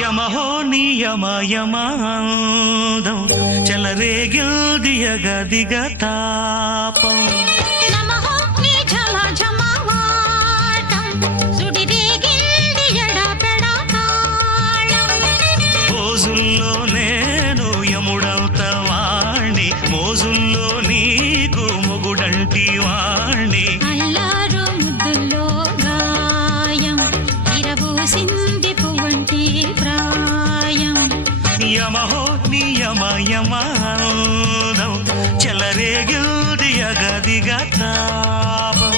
యమహో నియమయమాదం చెలరేగిల్దియ గదిగ తాపం మోజుల్లో నేను యముడవుత వాణ్ణి మోజుల్లో నీకు మొగుడంటి వాణ్ణి యమహో నియమయమాదం చెలరేగిల్దియ గదిగ తాపం